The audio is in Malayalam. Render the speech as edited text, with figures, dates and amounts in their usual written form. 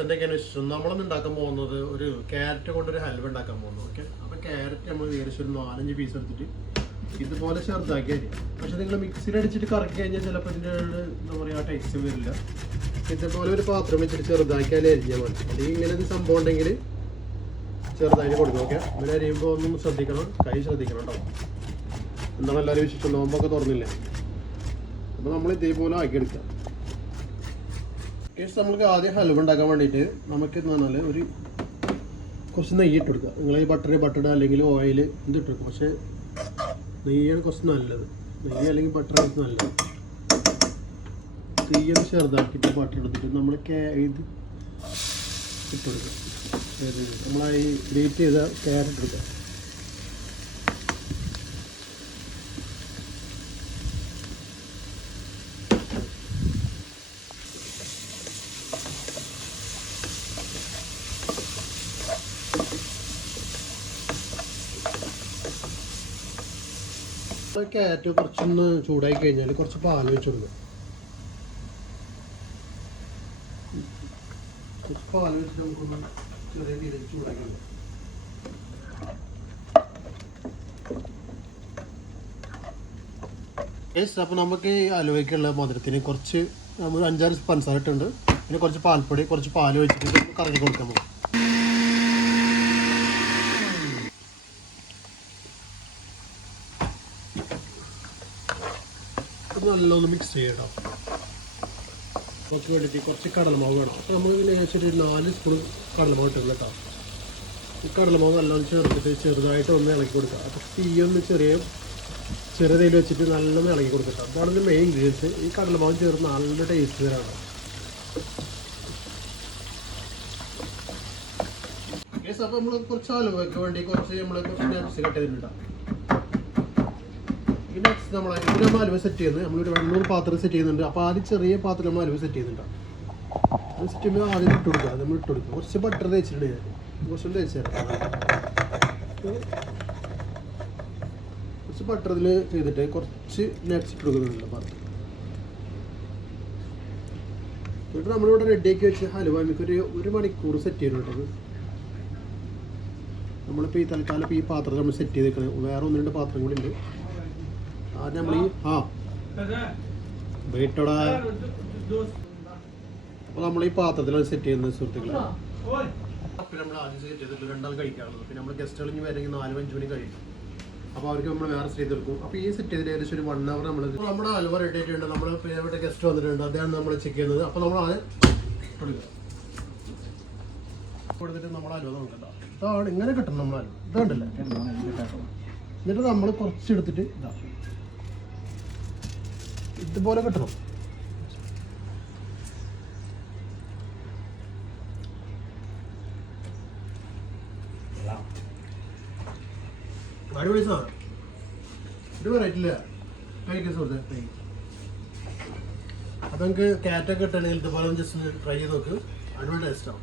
എന്തൊക്കെയാണ് ഇഷ്ടം നമ്മളൊന്നും ഉണ്ടാക്കാൻ പോകുന്നത് ഒരു ക്യാരറ്റ് കൊണ്ടൊരു ഹൽവ ഉണ്ടാക്കാൻ പോകുന്നു. ഓക്കെ, അപ്പോൾ ക്യാരറ്റ് നമ്മൾ ഏകദേശം ഒരു 4-5 പീസ് എടുത്തിട്ട് ഇതുപോലെ ചെറുതാക്കി അരിയും. പക്ഷെ നിങ്ങൾ മിക്സിയിൽ അടിച്ചിട്ട് കറക്കി കഴിഞ്ഞാൽ ചിലപ്പോൾ ഇതിൻ്റെ എന്താ പറയുക ടേസ്റ്റ് വരില്ല. ഇതുപോലെ ഒരു പാത്രം വെച്ചിട്ട് ചെറുതാക്കി അതിൽ അരിഞ്ഞാൽ മതി. അല്ലെങ്കിൽ ഇങ്ങനെ ഒരു സംഭവം ഉണ്ടെങ്കിൽ ചെറുതായിട്ട് കൊടുക്കും. ഓക്കെ, അങ്ങനെ അരിയുമ്പോൾ ഒന്നും ശ്രദ്ധിക്കണം, കൈ ശ്രദ്ധിക്കണം കേട്ടോ. എന്താണ് എല്ലാവരും വിശേഷം? നോമ്പൊക്കെ തുറന്നില്ല. അപ്പോൾ നമ്മൾ ഇതേപോലെ ആക്കിയെടുക്കാം. കേസ് നമ്മൾക്ക് ആദ്യം ഹൽവ ഉണ്ടാക്കാൻ വേണ്ടിയിട്ട് നമുക്ക് എന്ന് പറഞ്ഞാൽ ഒരു കുറച്ച് നെയ്യ് ഇട്ട് കൊടുക്കുക. നിങ്ങൾ ഈ ബട്ടർ അല്ലെങ്കിൽ ഓയിൽ ഇത് ഇട്ട് കൊടുക്കുക. പക്ഷേ നെയ്യാണ് കുറച്ച് നല്ലത്. നെയ്യ് അല്ലെങ്കിൽ ബട്ടർ കുറച്ച് നല്ലത്. തീയൊന്ന് ചെറുതാക്കിയിട്ട് ബട്ടർ എടുത്തിട്ട് നമ്മൾ ഇത് ഇട്ട് കൊടുക്കുക. നമ്മൾ ഈ ഗ്രേറ്റ് ചെയ്ത ക്യാരറ്റ് എടുക്കുക. ക്യാരറ്റ് കുറച്ചൊന്ന് ചൂടായി കഴിഞ്ഞാൽ കുറച്ച് പാൽ വെച്ച് കൊടുക്കും. കുറച്ച് പാൽ വെച്ചിട്ട് നമുക്കൊന്ന് ചെറിയ രീതിയിൽ ചൂടാക്കി കൊടുക്കാം. അപ്പോൾ നമുക്ക് ഈ അലുവയ്ക്കുള്ള മധുരത്തിന് കുറച്ച് നമ്മൾ 5-6 പഞ്ചസാര ഇട്ടുണ്ട്. പിന്നെ കുറച്ച് പാൽപ്പൊടി, കുറച്ച് പാൽ വെച്ചിട്ട് കറക്കി കൊടുക്കാൻ പോകും. നല്ലോണം മിക്സ് ചെയ്യണം. നമുക്ക് വേണ്ടിയിട്ട് കുറച്ച് കടലമാവ് വേണം. അപ്പോൾ നമ്മൾ ഏകദേശം ഒരു 4 സ്പൂൺ കടലമാവ് ഇട്ടില്ല കേട്ടോ. ഈ കടലമാവ് നല്ലോണം ചേർത്തിട്ട് ചെറുതായിട്ട് ഒന്ന് ഇളക്കി കൊടുക്കുക. അപ്പോൾ തീയൊന്ന് ചെറിയ തീയിൽ വെച്ചിട്ട് നല്ലോണം ഇളക്കി കൊടുക്കുക. അതാണ് ഇതിൻ്റെ മെയിൻ ഇൻഗ്രീഡിയൻസ്. ഈ കടലമാവ് ചേർത്ത് നല്ല ടേസ്റ്റ് വരാണ്. അപ്പോൾ നമ്മൾ കുറച്ച് ഹൽവയ്ക്ക് വേണ്ടി കുറച്ച് നട്ട്സ് കട്ട് ചെയ്തിട്ടുണ്ടാകും. നെക്സ്റ്റ് നമ്മൾ അലുവ സെറ്റ് ചെയ്യുന്നത് നമ്മളൊരു 2-3 പാത്രം സെറ്റ് ചെയ്യുന്നുണ്ട്. അപ്പോൾ ആദ്യം ചെറിയ പാത്രം നമ്മൾ അലുവ സെറ്റ് ചെയ്യുന്നുണ്ടാവും. അത് സെറ്റ് ചെയ്യുമ്പോൾ ആദ്യം ഇട്ട് കൊടുക്കുക. നമ്മൾ ഇട്ട് കൊടുക്കുക. കുറച്ച് ബട്ടർ തേച്ചിട്ടുണ്ട്. കുറച്ചും തേച്ച് തരാം. കുറച്ച് ബട്ടർ ഇതിൽ ചെയ്തിട്ട് കുറച്ച് നട്ട്സ് ഇട്ട് കൊടുക്കുന്നുണ്ട് പാത്രം. എന്നിട്ട് നമ്മളിവിടെ റെഡിയാക്കി വെച്ച് ഹലുവ നമുക്കൊരു 1 മണിക്കൂർ സെറ്റ് ചെയ്യുന്നുണ്ട്. നമ്മളിപ്പോൾ ഈ തൽക്കാലം ഇപ്പോൾ ഈ പാത്രം നമ്മൾ സെറ്റ് ചെയ്തേക്കുന്നത്. വേറെ 1-2 പാത്രം കൂടി ഉണ്ട്. ആദ്യം നമ്മൾ വെയിറ്റോടെ അപ്പോൾ നമ്മൾ ഈ പാത്രത്തിലാണ് സെറ്റ് ചെയ്യുന്നത് സുഹൃത്തുക്കളെ. പിന്നെ നമ്മൾ ആദ്യം സെറ്റ് ചെയ്തിട്ട് 2 ആൾ കഴിക്കാറുള്ളത്. പിന്നെ നമ്മൾ ഗസ്റ്റുകൾ ഇനി വരെങ്കിൽ 4-5 മണി കഴിക്കും. അപ്പോൾ അവർക്ക് നമ്മൾ വേറെ സെറ്റ് ചെയ്തെടുക്കും. അപ്പോൾ ഈ സെറ്റ് ചെയ്തിട്ട് ഏകദേശം ഒരു 1 അവർ നമ്മുടെ ഹൽവ റെഡി ആയിട്ടുണ്ട്. നമ്മൾ ഇവിടെ ഗസ്റ്റ് വന്നിട്ടുണ്ട്. അദ്ദേഹം നമ്മൾ ചെക്ക് ചെയ്യുന്നത്. അപ്പോൾ നമ്മൾ ആദ്യം കൊടുത്തിട്ട് നമ്മൾ ഹൽവ നോക്കണ്ട. ഇതാണ് ഇങ്ങനെ കിട്ടണം നമ്മൾ ഹൽവ. ഇതുണ്ടല്ലേ. എന്നിട്ട് നമ്മൾ കുറച്ചെടുത്തിട്ട് ഇതുപോലെ കിട്ടണം. അടിപൊളി സാധനം. ഇത് വെറൈറ്റില്ല കഴിക്കാൻ സുഹൃത്തെ. അപ്പം നമുക്ക് ക്യാറ്റൊക്കെ കിട്ടണമെങ്കിൽ ഇതുപോലെ ജസ്റ്റ് ട്രൈ ചെയ്ത് നോക്ക്. അടിപൊളി ടേസ്റ്റാവും.